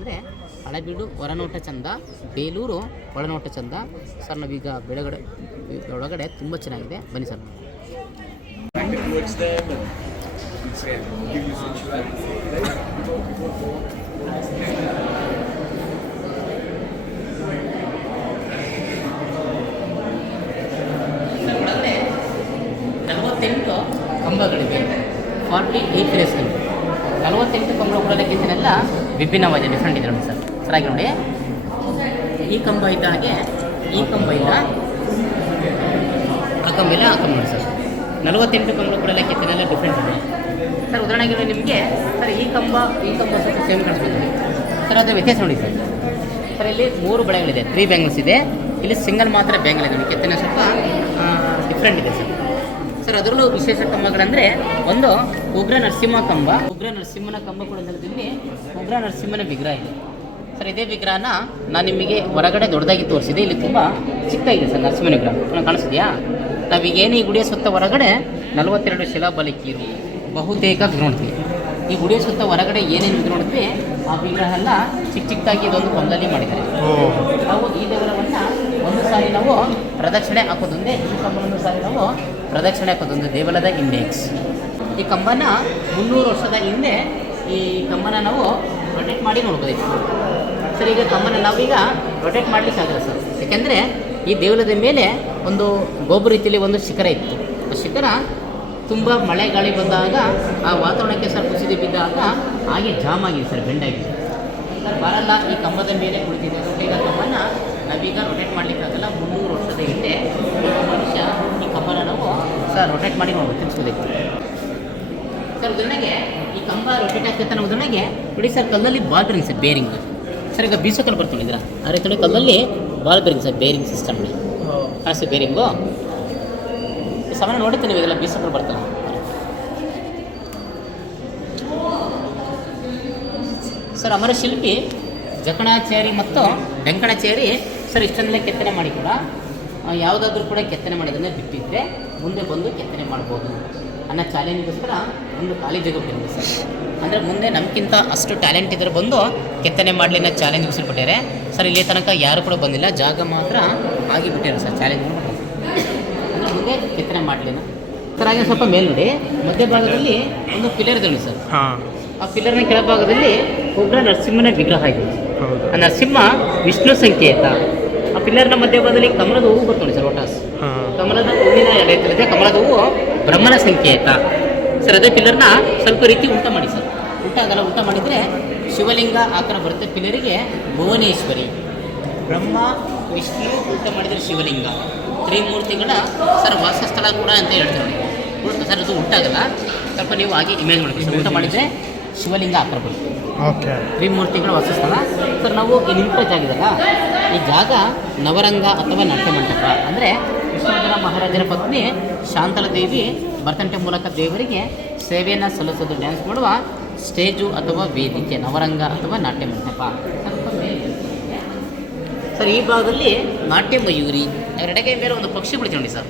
ಅಂದರೆ ಹಳೆಬೀಡು ಹೊರನೋಟ ಚಂದ, ಬೇಲೂರು ಒಳನೋಟ ಚಂದ. ಸರ್ ನಾವೀಗ ಒಳಗಡೆ ತುಂಬ ಚೆನ್ನಾಗಿದೆ, ಬನ್ನಿ ಸರ್. ಒಳಗಡೆ 48 ಕಂಬಗಳಿವೆ, 48 ಫೇಸ್. 48 ಕಂಬಗಳಕ್ಕಿಂತನೆಲ್ಲ ವಿಭಿನ್ನವಾದ ಡಿಫ್ರೆಂಟ್ ಇದೆ ನೋಡಿ ಸರ್. ಸರಿಯಾಗಿ ನೋಡಿ, ಈ ಕಂಬ ಇದ್ದ ಹಾಗೆ ಈ ಕಂಬ ಇಲ್ಲ, ಆ ಕಂಬ ಇಲ್ಲ, ಆ ಕಂಬ ನೋಡಿ ಸರ್. 48 ಕಂಬಗಳಕ್ಕಿಂತನೆಲ್ಲ ಡಿಫ್ರೆಂಟ್ ಇದೆ ಸರ್. ಉದಾಹರಣೆಗೆ ನಿಮಗೆ ಸರ್ ಈ ಕಂಬ ಸ್ವಲ್ಪ ಸೇಮ್ ಕಾಣಿಸ್ಬೋದು ಸರ್. ಅದರ ವ್ಯತ್ಯಾಸ ನೋಡಿ ಸರ್. ಸರ್ ಇಲ್ಲಿ 3 ಬಳೆಗಳಿದೆ, 3 ಬ್ಯಾಂಗಲ್ಸ್ ಇದೆ. ಇಲ್ಲಿ ಸಿಂಗಲ್ ಮಾತ್ರ ಬ್ಯಾಂಗಲ್ ಇದೆ, ಕೆತ್ತನೆ ಸ್ವಲ್ಪ ಡಿಫ್ರೆಂಟ್ ಇದೆ ಸರ್. ಸರ್ ಅದರಲ್ಲೂ ವಿಶೇಷ ಕಂಬಗಳಂದರೆ ಒಂದು ಉಗ್ರ ನರಸಿಂಹ ಕಂಬ. ಉಗ್ರ ನರಸಿಂಹನ ಕಂಬ ಕೂಡ ಇಲ್ಲಿ ಉಗ್ರ ನರಸಿಂಹನ ವಿಗ್ರಹ ಇದೆ ಸರ್. ಇದೇ ವಿಗ್ರಹನ ನಾನು ನಿಮಗೆ ಹೊರಗಡೆ ದೊಡ್ಡದಾಗಿ ತೋರಿಸಿದೆ, ಇಲ್ಲಿ ತುಂಬ ಚಿಕ್ಕದಾಗಿದೆ ಸರ್ ನರಸಿಂಹನ ವಿಗ್ರಹ. ಕಾಣಿಸಿದೆಯಾ? ನಾವೀಗೇನು ಈ ಗುಡಿಯ ಸುತ್ತ ಹೊರಗಡೆ 42 ಶಿಲಾಬಲಿಕೀರು ಬಹುತೇಕ ನೋಡ್ತೀವಿ. ಈ ಗುಡಿಯ ಸುತ್ತ ಹೊರಗಡೆ ಏನೇನು ನೋಡಿದ್ವಿ ಆ ವಿಗ್ರಹ ಎಲ್ಲ ಚಿಕ್ಕದಾಗಿ ಇದೊಂದು ಕೊಂದಲ್ಲಿ ಮಾಡಿದ್ದಾರೆ. ನಾವು ಈ ದೇವರವನ್ನು ಒಂದು ಸಾರಿ ನಾವು ಪ್ರದಕ್ಷಿಣೆ ಹಾಕೋದೊಂದೇ, ಈ ಕಂಬನೊಂದು ಸಾರಿ ನಾವು ಪ್ರದಕ್ಷಿಣೆ ಹಾಕೋದೊಂದು ದೇವಲದ ಇಂಡೆಕ್ಸ್. ಈ ಕಂಬನ 300 ವರ್ಷದ ಹಿಂದೆ ಈ ಕಂಬನ ನಾವು ರೊಟೇಟ್ ಮಾಡಿ ನೋಡ್ಬೋದು ಸರ್. ಈಗ ಕಂಬನ ನಾವೀಗ ರೊಟೇಟ್ ಮಾಡಲಿಕ್ಕೆ ಆಗಲ್ಲ ಸರ್, ಯಾಕೆಂದರೆ ಈ ದೇವಲದ ಮೇಲೆ ಒಂದು ಗೋಪುರ ರೀತಿಯಲ್ಲಿ ಒಂದು ಶಿಖರ ಇತ್ತು. ಆ ಶಿಖರ ತುಂಬ ಮಳೆ ಗಾಳಿ ಬಂದಾಗ ಆ ವಾತಾವರಣಕ್ಕೆ ಸರ್ ಕುಸಿದು ಬಿದ್ದಾಗ ಹಾಗೆ ಜಾಮ್ ಆಗಿದೆ ಸರ್, ಬೆಂಡಾಗಿದೆ ಸರ್. ಬರಲ್ಲ ಈ ಕಂಬದ ಮೇಲೆ ಕುಳಿತಿದೆ. ಈಗ ಕಂಬನ ನಾವೀಗ ರೊಟೇಟ್ ಮಾಡಲಿಕ್ಕಾಗಲ್ಲ. 300 ವರ್ಷದ ಹಿಂದೆ ಮನುಷ್ಯ ಈ ಕಂಬನ ನಾವು ಸರ್ ರೊಟೇಟ್ ಮಾಡಿ ನಾವು ತಿಳಿಸ್ಕೋಬೇಕು ಸರ್. ಉದಾಹರಣೆಗೆ ಈ ಕಂಬ ರೊಟೇಟ್ ಆಗ್ತೈತೆ ಅನ್ನೋ ಉದಾಹರಣೆಗೆ ನೋಡಿ ಸರ್, ಕಲ್ಲಲ್ಲಿ ball bearing sir, bearing sir. ಈಗ ಬೀಸೋ ಕಲ್ಲು ಬರ್ಕೊಂಡಿದ್ದೀರ ಆ ರೀತಿ ಕಲ್ಲಲ್ಲಿ ball bearing sir, bearing system ಕಾಣಿಸ್ತದೆ ಬೇರಿಂಗು. ಸಾಮಾನ್ಯ ನೋಡುತ್ತೇನೆ ಇವಾಗೆಲ್ಲ ಬೀಸೋಕಲ್ಲಿ ಬರ್ತಲ್ಲ ಸರ್. ಅಮರ ಶಿಲ್ಪಿ ಜಕಣಾಚಾರಿ ಮತ್ತು ವೆಂಕಣಾಚಾರಿ ಸರ್ ಇಷ್ಟನ್ನೆಲ್ಲ ಕೆತ್ತನೆ ಮಾಡಿ ಕೂಡ ಯಾವುದಾದ್ರೂ ಕೂಡ ಕೆತ್ತನೆ ಮಾಡೋದನ್ನೇ ಬಿಟ್ಟಿದ್ದರೆ ಮುಂದೆ ಬಂದು ಕೆತ್ತನೆ ಮಾಡ್ಬೋದು ಅನ್ನೋ ಚಾಲೆಂಜ್ಗೋಸ್ಕರ ಒಂದು ಖಾಲಿ ಜಾಗ ಬಿಟ್ಟಿದೆ ಸರ್. ಅಂದರೆ ಮುಂದೆ ನಮಗಿಂತ ಅಷ್ಟು ಟ್ಯಾಲೆಂಟ್ ಇದ್ದರೆ ಬಂದು ಕೆತ್ತನೆ ಮಾಡಲಿ ಅನ್ನೋ ಚಾಲೆಂಜ್ ಬಿಟ್ಟಿದ್ದಾರೆ ಸರ್. ಇಲ್ಲಿ ತನಕ ಯಾರು ಕೂಡ ಬಂದಿಲ್ಲ, ಜಾಗ ಮಾತ್ರ ಆಗಿ ಬಿಟ್ಟಿದ್ದಾರೆ ಸರ್. ಚಾಲೆಂಜ್ ಅಂದರೆ ಮುಂದೆ ಕೆತ್ತನೆ ಮಾಡಲಿಲ್ಲ ಸರ್. ಹಾಗೆ ಸ್ವಲ್ಪ ಮೇಲ್ ನೋಡಿ, ಮಧ್ಯಭಾಗದಲ್ಲಿ ಒಂದು ಪಿಲ್ಲರ್ ಇದೆ ನೋಡಿ ಸರ್. ಆ ಪಿಲ್ಲರ್ನ ಕೆಳಭಾಗದಲ್ಲಿ ಉಗ್ರ ನರಸಿಂಹನ ವಿಗ್ರಹ ಇದೆ. ಆ ನರಸಿಂಹ ವಿಷ್ಣು ಸಂಕೇತ. ಆ ಪಿಲ್ಲರ್ನ ಮಧ್ಯಭಾಗದಲ್ಲಿ ಕಮಲದ ಹೂವು ಗೊತ್ತು ನೋಡಿ ಸರ್, ಲೋಟಸ್ ಕಮಲದ ಹೂವಿನ ಎಲೆ ಇರ್ತದೆ. ಕಮಲದ ಹೂವು ಬ್ರಹ್ಮನ ಸಂಕೇತ ಸರ್. ಅದೇ ಪಿಲ್ಲರ್ನ ಸ್ವಲ್ಪ ರೀತಿ ಉಲ್ಟ ಮಾಡಿ ಸರ್. ಉಲ್ಟ ಮಾಡಿದರೆ ಶಿವಲಿಂಗ ಆಕಾರ ಬರುತ್ತೆ. ಪಿಲ್ಲರಿಗೆ ಭುವನೇಶ್ವರಿ, ಬ್ರಹ್ಮ ವಿಷ್ಣು, ಉಲ್ಟ ಮಾಡಿದರೆ ಶಿವಲಿಂಗ, ತ್ರಿಮೂರ್ತಿಗಳ ಸರ್ ವಾಸಸ್ಥಳ ಕೂಡ ಅಂತ ಹೇಳ್ತಾರೆ ಸರ್. ಅದು ಉಲ್ಟಾಗಲ್ಲ, ಸ್ವಲ್ಪ ನೀವು ಹಾಗೆ ಇಮೇಜ್ ಮಾಡಬೇಕು ಸರ್. ಉಲ್ಟ ಮಾಡಿದರೆ ಶಿವಲಿಂಗ ಆಕಾರ ಬರುತ್ತೆ. ತ್ರಿಮೂರ್ತಿಗಳ ವಾಸಸ್ಥಳ ಸರ್. ನಾವು ಈ ನಿಂತ ಜಾಗ ಇದಲ್ಲ, ಈ ಜಾಗ ನವರಂಗ ಅಥವಾ ನಾಟ್ಯ ಮಂಟಪ. ಅಂದರೆ ವಿಷ್ಣುವರ್ಧನ ಮಹಾರಾಜರ ಪತ್ನಿ ಶಾಂತಲ ದೇವಿ ಭರತನಾಟ್ಯ ಮೂಲಕ ದೇವರಿಗೆ ಸೇವೆಯನ್ನು ಸಲ್ಲಿಸೋದು, ಡ್ಯಾನ್ಸ್ ಮಾಡುವ ಸ್ಟೇಜು ಅಥವಾ ವೇದಿಕೆ ನವರಂಗ ಅಥವಾ ನಾಟ್ಯ ಮಂಟಪ ಸರ್. ಈ ಭಾಗದಲ್ಲಿ ನಾಟ್ಯ ಮಯೂರಿ, ಎರಡೆಗೆ ಮೇಲೆ ಒಂದು ಪಕ್ಷಿ ಕುಳಿತು ನೋಡಿ ಸರ್.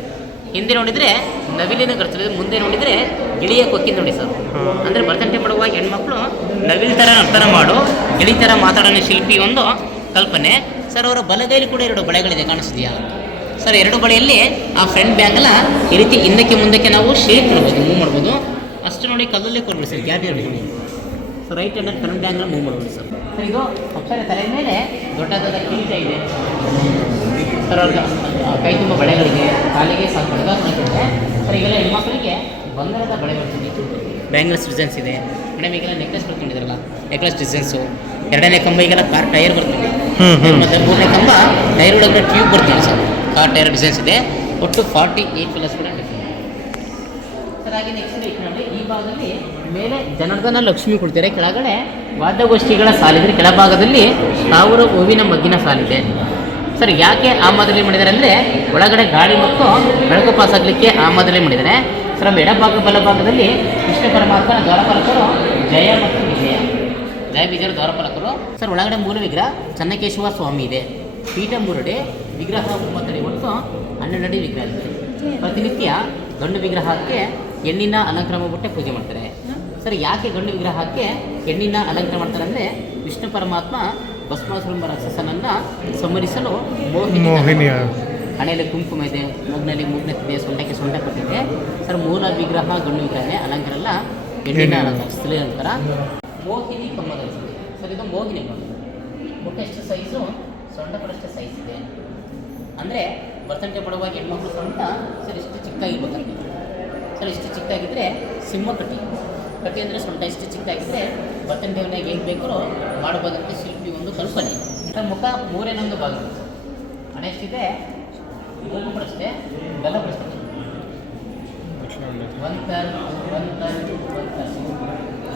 ಹಿಂದೆ ನೋಡಿದರೆ ನವಿಲಿನ ಗರ್ಜನೆ, ಮುಂದೆ ನೋಡಿದರೆ ಗಿಳಿಯ ಕೊಕ್ಕಿ ನೋಡಿ ಸರ್. ಅಂದರೆ ಭರತನಾಟ್ಯ ಮಾಡುವ ಹೆಣ್ಮಕ್ಳು ನವಿಲ್ ಥರ ನರ್ತನ ಮಾಡು, ಗಿಳಿ ಥರ ಮಾತಾಡೋ ಶಿಲ್ಪಿ ಒಂದು ಕಲ್ಪನೆ ಸರ್. ಅವರ ಬಲಗೈಲಿ ಕೂಡ 2 ಬಳೆಗಳಿದೆ, ಕಾಣಿಸ್ತೀಯಾ ಸರ್? 2 ಬಳೆಯಲ್ಲಿ ಆ ಫ್ರಂಟ್ ಬ್ಯಾಂಗಲ್ಲ ಈ ರೀತಿ ಹಿಂದಕ್ಕೆ ಮುಂದಕ್ಕೆ ನಾವು ಶೇಪ್ ಮಾಡ್ಬೋದು, ಮೂವ್ ಮಾಡ್ಬೋದು. ಅಷ್ಟು ನೋಡಿ ಕಲ್ಲಲ್ಲೇ ಕೊಡ್ಬಿಡಿ ಸರ್, ಗ್ಯಾಪ್ ಇರಲಿ ಸೊ. ರೈಟ್ ಹ್ಯಾಂಡಲ್ಲಿ ಫ್ರಂಟ್ ಬ್ಯಾಂಗಲ್ಲಿ ಮೂವ್ ಮಾಡ್ಬೋದು ಸರ್. ಸರ್ ಇದು ಅಕ್ಷರ ತಲೆ ಮೇಲೆ ದೊಡ್ಡದಾದ ಕಿರೀಟ ಇದೆ ಸರ್. ಅವ್ರಿಗೆ ಕೈ ತುಂಬ ಬಳೆಗಳಿಗೆ, ಕಾಲಿಗೆ ಸ್ವಲ್ಪ ಬಳೆಗಳಿದೆ ಸರ್. ಈಗೆಲ್ಲ ಹೆಣ್ಮಕ್ಳಿಗೆ ಬಂಗಾರದ ಬಳೆ ಬರ್ತೀನಿ, ಬ್ಯಾಂಗಲ್ಸ್ ಡಿಸೈನ್ಸ್ ಇದೆ ಮೇಡಮ್. ಈಗೆಲ್ಲ ನೆಕ್ಲೆಸ್ ಬರ್ಕೊಂಡಿದ್ದಾರಲ್ಲ, ನೆಕ್ಲೆಸ್ ಡಿಸೈನ್ಸು. 2ನೇ ಕಂಬ ಈಗೆಲ್ಲ ಕಾರ್ ಟೈರ್ ಬರ್ತೀನಿ, ಮತ್ತು 3ನೇ ಕಂಬ ಟೈರ್ ಒಳಗಡೆ ಟ್ಯೂಬ್ ಬರ್ತೀನಿ ಸರ್. ಕಾರ್ ಟೈರ್ ಡಿಸೈನ್ಸ್ ಇದೆ. ಒಟ್ಟು 48 ಕಲರ್ಸ್ ಕೂಡ ಡಿಸೈನ್ ಸರ್. ಹಾಗೆ ನೆಕ್ಸ್ಟ್ ನೋಡಿ, ಈ ಭಾಗದಲ್ಲಿ ಮೇಲೆ ಜನಾರ್ದನ ಲಕ್ಷ್ಮಿ ಕೊಡ್ತಾರೆ, ಕೆಳಗಡೆ ವಾದ್ಯಗೋಷ್ಠಿಗಳ ಸಾಲಿದ್ರೆ, ಕೆಳಭಾಗದಲ್ಲಿ ಸಾವಿರ ಹೂವಿನ ಮಗ್ಗಿನ ಸಾಲಿದೆ ಸರ್. ಯಾಕೆ ಆ ಮಾದರಿ ಮಾಡಿದ್ದಾರೆ ಅಂದರೆ ಒಳಗಡೆ ಗಾಳಿ ಮತ್ತು ಬೆಳಕು ಪಾಸ್ ಆಗಲಿಕ್ಕೆ ಆ ಮಾದರಿ ಮಾಡಿದ್ದಾರೆ ಸರ್. ಎಡಭಾಗ ಬಲಭಾಗದಲ್ಲಿ ಕೃಷ್ಣ ಪರಮಾತ್ಮನ ದ್ವಾರಪಾಲಕರು ಜಯ ಮತ್ತು ವಿಜಯ, ಜಯ ವಿಜಯರ ದ್ವಾರಪಾಲಕರು ಸರ್. ಒಳಗಡೆ ಮೂಲ ವಿಗ್ರಹ ಚನ್ನಕೇಶವ ಸ್ವಾಮಿ ಇದೆ. ಪೀಠ 3 ಅಡಿ, ವಿಗ್ರಹ 9 ಅಡಿ, ಒಟ್ಟು 12 ಅಡಿ ವಿಗ್ರಹ ಇದೆ. ಪ್ರತಿನಿತ್ಯ ಗಂಡು ವಿಗ್ರಹಕ್ಕೆ ಹೆಣ್ಣಿನ ಅಲಂಕಾರ ಮಾಡಿಬಿಟ್ಟೆ ಪೂಜೆ ಮಾಡ್ತಾರೆ ಸರ್. ಯಾಕೆ ಗಂಡು ವಿಗ್ರಹಕ್ಕೆ ಹೆಣ್ಣಿನ ಅಲಂಕಾರ ಮಾಡ್ತಾರೆ ಅಂದರೆ ವಿಷ್ಣು ಪರಮಾತ್ಮ ಭಸ್ಮಾಸುರ ರಾಕ್ಷಸನನ್ನು ಸಂಹರಿಸಲು ಮೋಹಿನಿ ಹಣೆಯಲ್ಲಿ ಕುಂಕುಮ ಇದೆ, ಮೂಗ್ನಲ್ಲಿ ಮೂಗ್ನತ್ತಿದೆ, ಸೊಂಟಕ್ಕೆ ಸೊಂಟ ಕೊಟ್ಟಿದೆ ಸರ್. ಮೂಲ ವಿಗ್ರಹ ಗಂಡು ವಿಗ್ರಹ, ಅಲಂಕಾರ ಎಲ್ಲ ಹೆಣ್ಣಿನ ಸ್ತ್ರೀ ಅಲಂಕಾರ. ಮೋಹಿನಿ ಕಂಬದ ಸರ್, ಇದು ಮೋಹಿನಿ ಕಂಬ. ಮುಖ ಎಷ್ಟು ಸೈಜು, ಸೊಂಟ ಕೂಡ ಎಷ್ಟು ಸೈಜ್ ಇದೆ ಅಂದರೆ ಬರ್ತಂಟೆ ಪಡುವಾಗ ಹೆಣ್ಮಕ್ಳು ಸೊಂಟ ಸರ್ ಇಷ್ಟು ಚಿಕ್ಕಾಗಿರ್ಬೇಕಂತೆ ಸರ್. ಇಷ್ಟು ಚಿಕ್ಕಾಗಿದ್ದರೆ ಸಿಂಹ ಕಟ್ಟಿ ಅಂದರೆ ಸೊಂಟ ಇಷ್ಟು ಚಿಕ್ಕಾಗಿದ್ದರೆ ಬರ್ತಂಟೆವನ್ನ ಹೇಗೆ ಬೇಕಾದ್ರೂ ಮಾಡಬಹುದಂತೆ ಶಿಲ್ಪಿ ಒಂದು ಕಲ್ಪನೆ ಸರ್. ಮುಖ ಮೂರೇನೊಂದು ಭಾಗ, ಹಣೆ ಎಷ್ಟಿದೆ, ಮೂಗು ಬಳಸಿದೆ, ಬೆಲ್ಲ ಬಳಸ್ತಾರೆ.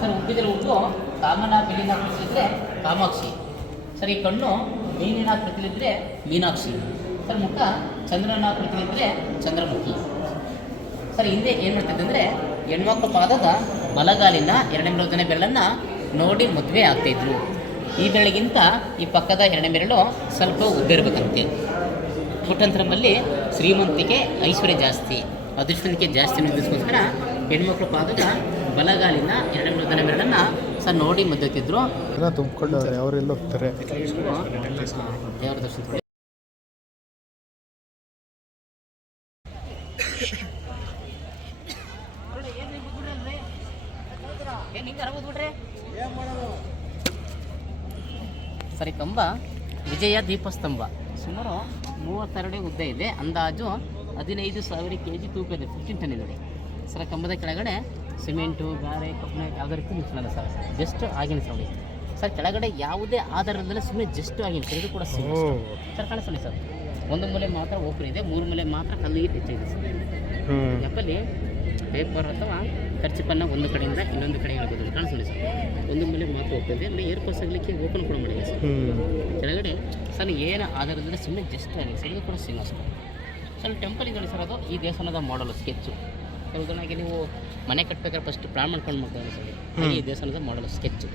ಸರ್ ಹುಟ್ಟಿದ್ರೆ ಹುಟ್ಟು ಕಾಮನ ಬಿಲ್ಲಿನ ಪ್ರತಿಲಿದ್ರೆ ಕಾಮಾಕ್ಷಿ ಸರ್. ಈ ಕಣ್ಣು ಮೀನಿನ ಪ್ರತಿಲಿದ್ರೆ ಮೀನಾಕ್ಷಿ ಸರ್. ಮುಖ ಚಂದ್ರನ ಪ್ರತಿಲಿದ್ರೆ ಚಂದ್ರಮುಖಿ ಸರ್. ಹಿಂದೆ ಏನು ಮಾಡ್ತಿದ್ದೆ ಅಂದರೆ ಹೆಣ್ಮಕ್ಳು ಪಾದದ ಬಲಗಾಲಿನ 2 ಬೆರಳನ್ನು ನೋಡಿ ಮದುವೆ ಆಗ್ತಾಯಿದ್ರು. ಈ ಬೆರಳಿಗಿಂತ ಈ ಪಕ್ಕದ 2 ಬೆರಳು ಸ್ವಲ್ಪ ಉದ್ದಿರಬೇಕಂತೆ. ಕುಟಂತ್ರದಲ್ಲಿ ಶ್ರೀಮಂತಿಕೆ ಐಶ್ವರ್ಯ ಜಾಸ್ತಿ, ಅದೃಷ್ಟನಿಕೆ ಜಾಸ್ತಿ ಅನ್ನೋದಕ್ಕೋಸ್ಕರ ಹೆಣ್ಮಕ್ಳು ಪಾದದ ಬಲಗಾಲಿನ 2 ಬೆರಳನ್ನು ಸರ್ ನೋಡಿ ಮದುವೆತಿದ್ರು. ಎಲ್ಲ ತುಂಬಿಕೊಂಡವ್ರೆ, ಅವರೆಲ್ಲ ಹೋಗ್ತಾರೆ ದೇವರ ದರ್ಶನ. ಸರಿ, ಕಂಬ ವಿಜಯ ದೀಪಸ್ತಂಭ ಸುಮಾರು 32 ಉದ್ದ ಇದೆ, ಅಂದಾಜು 15,000 kg ತೂಕ ಇದೆ, 15 ಟನ್ ಇದೆ ಸರ್. ಕಂಬದ ಕೆಳಗಡೆ ಸಿಮೆಂಟು, ಗಾರೆ, ಕಬ್ಬಿಣ ಯಾವುದೇ ರೀತಿ ಮಿಶ್ರಣ ಸರ್. ಜಸ್ಟ್ ಆಗಿನ ನೋಡಿ ಸರ್. ಕೆಳಗಡೆ ಯಾವುದೇ ಆಧಾರದಲ್ಲೇ ಸುಮ್ಮನೆ ಜಸ್ಟ್ ಆಗಿನ ಸರ್. ಇದು ಕೂಡ ಸರ್ ಕಾಣಿಸ್ಕೊಳ್ಳಿ ಸರ್. ಒಂದು ಮೂಲೆ ಮಾತ್ರ ಓಪನ್ ಇದೆ, 3 ಮೂಲೆ ಮಾತ್ರ ಕಲ್ಲಿಗೆ ಹೆಚ್ಚಿದೆ ಸರ್. ಎಪ್ಪಲ್ಲಿ ಪೇಪರ್ ಅಥವಾ ಖರ್ಚಿಪನ್ನು ಒಂದು ಕಡೆಯಿಂದ ಇನ್ನೊಂದು ಕಡೆ ಹೇಳ್ಬೋದು, ಕಾಣಿಸ್ಕೊಳ್ಳಿ ಸರ್. ಒಂದು ಮೂಲೆ ಮಾತ್ರ ಹೋಗ್ತದೆ, ಅಲ್ಲಿ ಏರ್ ಪಾಸ್ ಆಗಲಿಕ್ಕೆ ಓಪನ್ ಕೂಡ ಮಾಡಿದೆ ಸರ್. ಕೆಳಗಡೆ ಸರ್ ಏನು ಆಧಾರದಲ್ಲಿ ಸುಮ್ಮನೆ ಜಸ್ಟ್ ಆಗಿದೆ ಸರ್. ಇದು ಕೂಡ ಸಿಂಹಾಸನ ಸರ್. ಟೆಂಪಲ್ ಇದೆ ಸರ್, ಅದು ಈ ದೇವಸ್ಥಾನದ ಮಾಡಲು ಸ್ಕೆಚ್ಚು ಸರ್. ಉದಾಹರಣೆಗೆ ನೀವು ಮನೆ ಕಟ್ಟಬೇಕಾದ್ರೆ ಫಸ್ಟ್ ಪ್ಲಾನ್ ಮಾಡ್ಕೊಂಡು ಮಾಡ್ತಾರೆ ಸರ್. ಈ ದೇವಸ್ಥಾನದ ಮಾಡಲು ಸ್ಕೆಚ್ಚು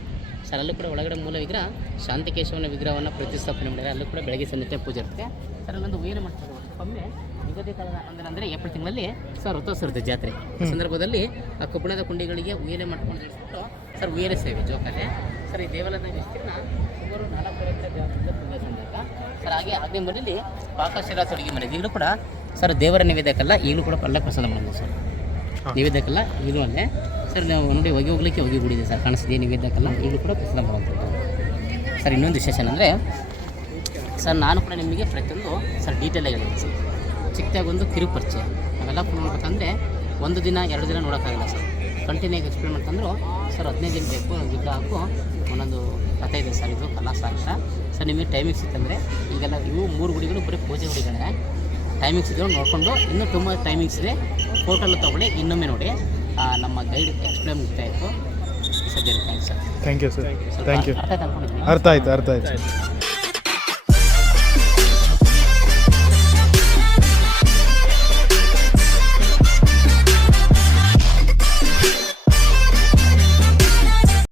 ಸರ್. ಅಲ್ಲೂ ಕೂಡ ಒಳಗಡೆ ಮೂಲ ವಿಗ್ರಹ ಶಾಂತಿಕೇಶವನ ವಿಗ್ರಹವನ್ನು ಪ್ರತಿಷ್ಠಾಪನೆ ಮಾಡಿದ್ದಾರೆ. ಅಲ್ಲೂ ಕೂಡ ಬೆಳಗ್ಗೆ ಸಂಜೆ ಪೂಜೆ ಇರುತ್ತೆ ಸರ್. ಅಲ್ಲೊಂದು ಉಯ್ಯಾಲೆ ಮಾಡ್ತಾರೆ ಒಮ್ಮೆ ನಿಗದಿ ಕಾಲದ ಅಂದರೆ ಏಪ್ರಿಲ್ ತಿಂಗಳಲ್ಲಿ ಸರ್ ರಥೋತ್ಸವ ಇರುತ್ತೆ ಜಾತ್ರೆ. ಈ ಸಂದರ್ಭದಲ್ಲಿ ಆ ಕಬ್ಬಿಣದ ಕುಂಡಿಗಳಿಗೆ ಉಯ್ಯಾಲೆ ಮಾಡ್ಕೊಂಡು ಇಟ್ಬಿಟ್ಟು ಸರ್ ಉಯ್ಯಾಲೆ ಸೇವೆ ಜೋಕಾಲೆ ಸರ್. ಈ ದೇವಾಲಯದ ವಿಸ್ತೀರ್ಣ ಸುಮಾರು 4 ಎಕರೆ ದೇವಸ್ಥಾನದ ಪೂಜೆ ಸಂದರ್ಭ ಸರ್. ಹಾಗೆ ಅದೇ ಮನೆಯಲ್ಲಿ ಪಾಕಶಿಲಾ ತೊಡಗಿ ಮನೆ ಈಗಲೂ ಕೂಡ ಸರ್ ದೇವರ ನೈವೇದ್ಯಕ್ಕೆಲ್ಲ ಈಗಲೂ ಕೂಡ ಪಲ್ಲ ಪ್ರಸಾದ ಮಾಡೋದು ಸರ್. ನೈವೇದ್ಯಕ್ಕೆಲ್ಲ ಈಗಲೂ ಅಲ್ಲೇ ಸರ್. ನಾವು ನೋಡಿ ಹೋಗ್ಲಿಕ್ಕೆ ಗುಡಿದೆ ಸರ್, ಕಾಣಿಸ್ತಿದೆ ನೈವೇದ್ಯಕ್ಕೆಲ್ಲ ಈಗಲೂ ಕೂಡ ಪ್ರಸಾದ ಮಾಡುವಂಥದ್ದು ಸರ್. ಇನ್ನೊಂದು ವಿಶೇಷ ಏನಂದರೆ ಸರ್, ನಾನು ಕೂಡ ನಿಮಗೆ ಪ್ರತಿಯೊಂದು ಸರ್ ಡೀಟೇಲಾಗಿ ಹೇಳಿದೆ ಸರ್. ಚಿಕ್ಕದಾಗೊಂದು ಕಿರುಪರಿಚಯ ಅವೆಲ್ಲ ನೋಡ್ಬೇಕಂದ್ರೆ 1 ದಿನ 2 ದಿನ ನೋಡೋಕ್ಕಾಗಲ್ಲ ಸರ್. ಕಂಟಿನ್ಯೂಗೆ ಎಕ್ಸ್ಪ್ಲೇನ್ ಮಾಡ್ತಂದ್ರು ಸರ್ 15 ದಿನ ಬೇಕು. ವಿಗ್ರಹ ಹಾಕು ಒಂದೊಂದು ಕಥೆ ಇದೆ ಸರ್. ಇದು ಕಲಾ ಸಾಹಿತ್ಯ ಸರ್. ನಿಮಗೆ ಟೈಮಿಂಗ್ ಸಿಕ್ಕಂದರೆ ಈಗೆಲ್ಲ ಇವು 3 ಗುಡಿಗಳು ಬರೀ ಪೂಜೆ ಗುಡಿಗಳೇ. ಟೈಮಿಂಗ್ಸ್ ಇದ್ದರೂ ನೋಡಿಕೊಂಡು ಇನ್ನೂ ತುಂಬ ಟೈಮಿಂಗ್ಸ್ ಇದೆ, ಫೋಟೋಲ್ಲ ತೊಗೊಳ್ಳಿ, ಇನ್ನೊಮ್ಮೆ ನೋಡಿ. ನಮ್ಮ ಗೈಡ್ ಎಕ್ಸ್ಪ್ಲೇನ್ ಮುಗ್ತಾ ಇತ್ತು sir. Thanks sir. Thank you sir. Thank you. ಅರ್ಥ ಆಯ್ತು ಅನ್ಕೊಂಡಿದ್ದೀನಿ. ಅರ್ಥ ಆಯ್ತು.